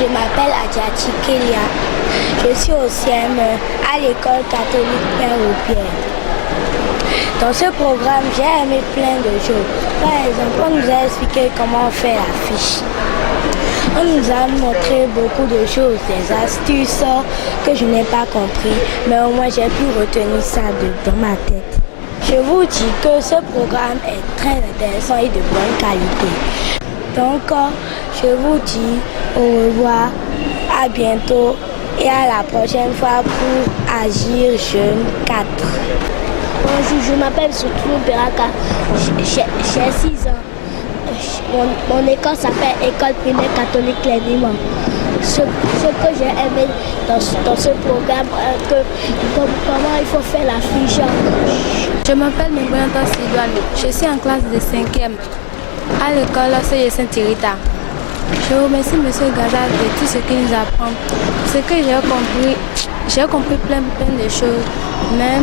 Je m'appelle Adjati Kélia. Je suis au CM1 à l'école catholique Père Pierre. Dans ce programme, j'ai aimé plein de choses. Par exemple, on nous a expliqué comment on fait la fiche. On nous a montré beaucoup de choses, des astuces que je n'ai pas compris, mais au moins j'ai pu retenir ça dans ma tête. Je vous dis que ce programme est très intéressant et de bonne qualité. Donc, je vous dis au revoir, à bientôt et à la prochaine fois pour Agir Jeune 4. Bonjour, je m'appelle Soutou Beraka, j'ai 6 ans. Mon école s'appelle École primaire catholique Clément. Ce que j'ai aimé dans ce programme, comment il faut faire la fiche. Je m'appelle Mbenata Sidouane, je suis en classe de 5e à l'école CG Saint-Irita. Je remercie M. Gaza de tout ce qu'il nous apprend. Ce que j'ai compris plein de choses. Mais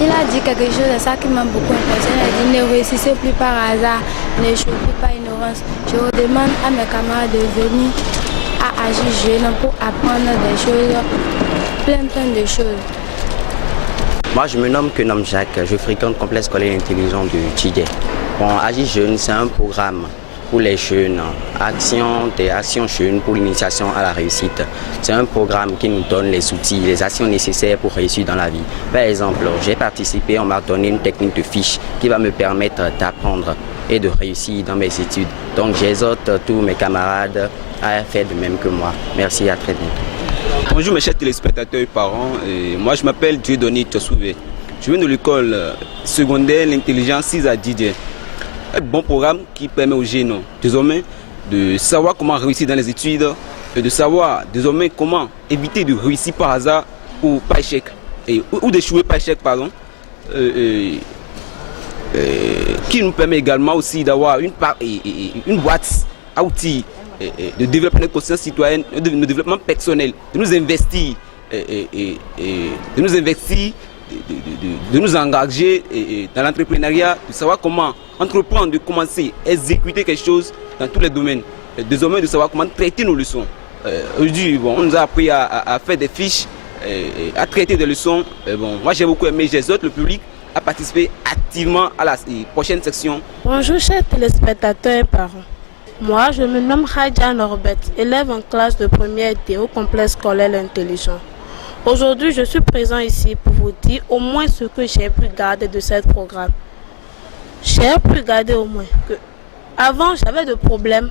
il a dit quelque chose de ça qui m'a beaucoup impressionné. Il a dit ne réussissez plus par hasard, ne jouez plus par ignorance. Je demande à mes camarades de venir à Agir Jeune pour apprendre des choses, plein de choses. Moi, je me nomme Kenom Jacques, je fréquente le complexe scolaire intelligent de Tchidé. Bon, Agir Jeune, c'est un programme pour les jeunes, des actions jeunes pour l'initiation à la réussite. C'est un programme qui nous donne les outils, les actions nécessaires pour réussir dans la vie. Par exemple, j'ai participé, on m'a donné une technique de fiche qui va me permettre d'apprendre et de réussir dans mes études. Donc j'exhorte tous mes camarades à faire de même que moi. Merci, à très bientôt. Bonjour mes chers téléspectateurs et parents, moi je m'appelle Dieudonné Tossouvé. Je viens de l'école secondaire l'intelligence 6 à Didier. Un bon programme qui permet aux jeunes désormais de savoir comment réussir dans les études et de savoir désormais comment éviter de réussir par hasard ou par échec, ou d'échouer par échec, pardon. Qui nous permet également aussi d'avoir une boîte à outils de développement de conscience citoyenne, de développement personnel, de nous investir, de nous engager dans l'entrepreneuriat, de savoir comment entreprendre, de commencer à exécuter quelque chose dans tous les domaines, désormais de savoir comment traiter nos leçons. Aujourd'hui, on nous a appris à faire des fiches, à traiter des leçons. Moi j'ai beaucoup aimé, j'exhorte le public à participer activement à la prochaine section. Bonjour chers téléspectateurs et parents. Moi, je me nomme Khadja Norbert, élève en classe de première D au complexe scolaire intelligent. Aujourd'hui, je suis présent ici pour vous dire au moins ce que j'ai pu garder de ce programme. J'ai pu garder au moins que avant j'avais de problèmes.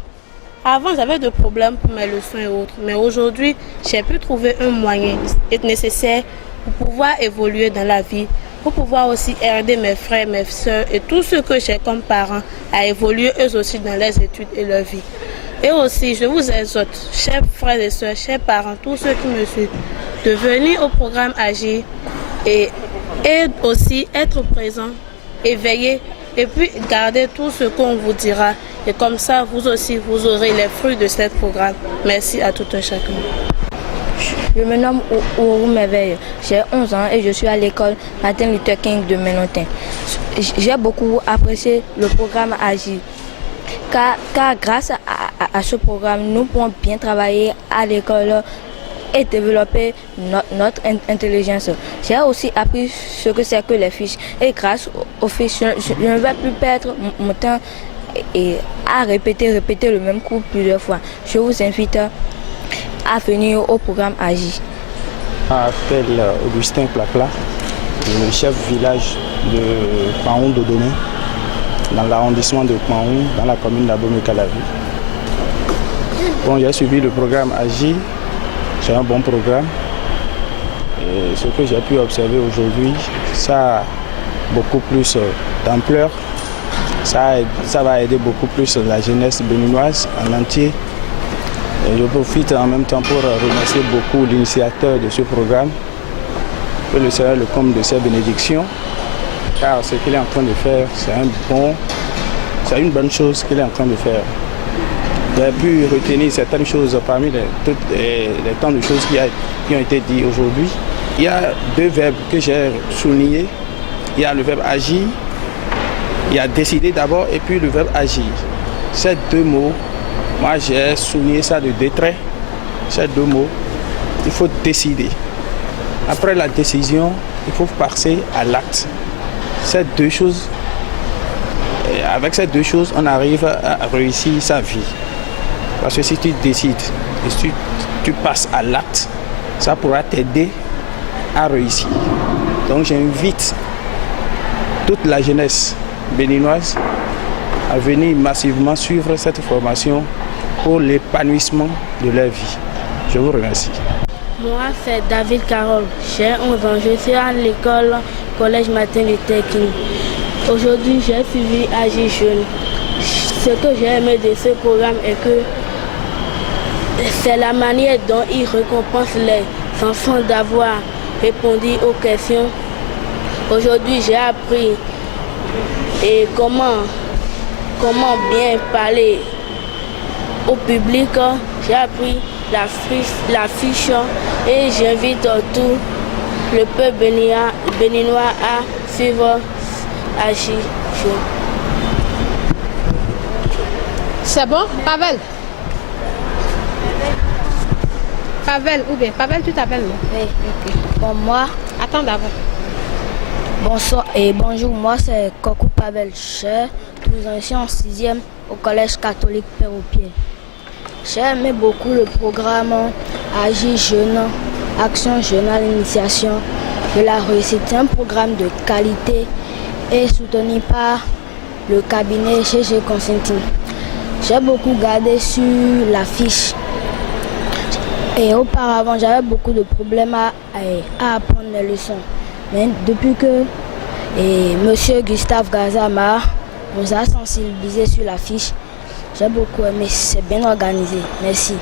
Pour mes leçons et autres. Mais aujourd'hui, j'ai pu trouver un moyen nécessaire pour pouvoir évoluer dans la vie, pour pouvoir aussi aider mes frères, mes soeurs et tous ceux que j'ai comme parents à évoluer eux aussi dans les études et leur vie. Et aussi, je vous exhorte, chers frères et sœurs, chers parents, tous ceux qui me suivent, de venir au programme Agir et aussi être présent, éveillé et puis garder tout ce qu'on vous dira. Et comme ça, vous aussi, vous aurez les fruits de ce programme. Merci à tout un chacun. Je me nomme Ourou Merveille, j'ai 11 ans et je suis à l'école Martin Luther King de Ménotin. J'ai beaucoup apprécié le programme Agir, car grâce à ce programme, nous pouvons bien travailler à l'école et développer notre intelligence. J'ai aussi appris ce que c'est que les fiches et grâce aux fiches, je ne vais plus perdre mon temps et à répéter le même cours plusieurs fois. Je vous invite à venir au programme Agir. Je m'appelle Augustin Plapla, le chef village de Paon-Dodonné, dans l'arrondissement de Paon, dans la commune d'Abomey-Calavi. Bon, j'ai suivi le programme Agir, c'est un bon programme. Et ce que j'ai pu observer aujourd'hui, ça a beaucoup plus d'ampleur. Ça va aider beaucoup plus la jeunesse béninoise en entier. Et je profite en même temps pour remercier beaucoup l'initiateur de ce programme, que le Seigneur le comble de ses bénédictions, car ce qu'il est en train de faire, c'est une bonne chose qu'il est en train de faire. J'ai pu retenir certaines choses parmi toutes les tant de choses qui ont été dites aujourd'hui. Il y a 2 verbes que j'ai soulignés. Il y a le verbe agir, il y a décider d'abord, et puis le verbe agir. Ces 2 mots, moi j'ai souligné ça de 2 traits. ces 2 mots, il faut décider. Après la décision, il faut passer à l'acte. Ces 2 choses, avec ces 2 choses, on arrive à réussir sa vie. Parce que si tu décides et si tu passes à l'acte, ça pourra t'aider à réussir. Donc j'invite toute la jeunesse béninoise à venir massivement suivre cette formation pour l'épanouissement de leur vie. Je vous remercie. Moi, c'est David Carole. J'ai 11 ans. Je suis à l'école Collège Martin Luther King. Aujourd'hui, j'ai suivi Agir Jeune. Ce que j'ai aimé de ce programme est que c'est la manière dont il récompense les enfants d'avoir répondu aux questions. Aujourd'hui, j'ai appris comment bien parler au public. J'ai appris la fiche et j'invite tout le peuple béninois à suivre Agir Jeune. C'est bon, Pavel? Pavel, ou bien Pavel, tu t'appelles, non? Oui. Okay. Bon, moi. Attends d'abord. Bonsoir et bonjour, moi c'est Kokou Pavel. J'ai 12 ans, ici en 6e au collège catholique Père au Pied. J'ai aimé beaucoup le programme Agir Jeune, Action Jeune à l'initiation de la réussite. C'est un programme de qualité et soutenu par le cabinet GG Constantin. J'ai beaucoup gardé sur la fiche. Et auparavant, j'avais beaucoup de problèmes à apprendre les leçons. Mais depuis que M. Gustave Gazama nous a sensibilisés sur la fiche, j'ai beaucoup aimé. C'est bien organisé. Merci.